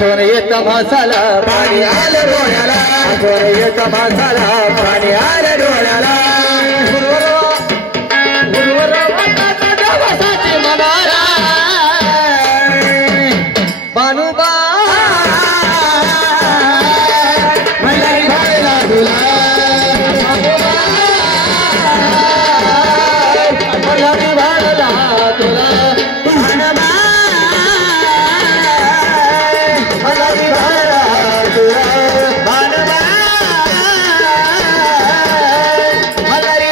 आठवण येत भासाला पाणी आलं डोळ्याला आठवण येत भासाला पाणी आलं डोळ्याला देवासाठी मनाला बानुबा मल्हारी भायला तुला मल्हारी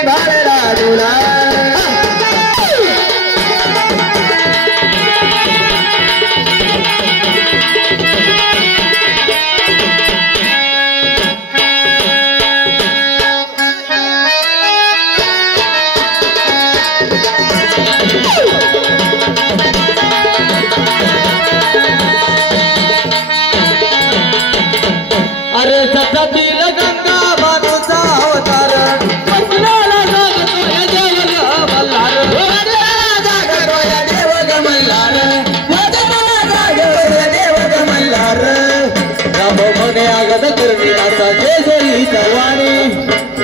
भायला तुला अरे सटातील गंगा बानूचा अवतार वचनाला जागतोय देवग मल्हार जागतोय देवग मल्हार वचनाला जागतोय देवग मल्हार रामो म्हणे आगत करणे असा जेजुरी चव्हाणी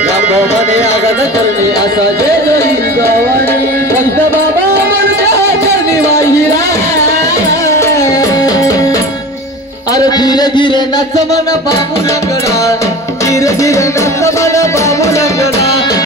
रामो म्हणे आगत करणे असा जेजुरी चव्हाणी संत बाबा म्हणता चरणी वाहिरा अरे धीरे धीरे नच मन बाबू लंगडा धीरे धीरे नच मन बाबू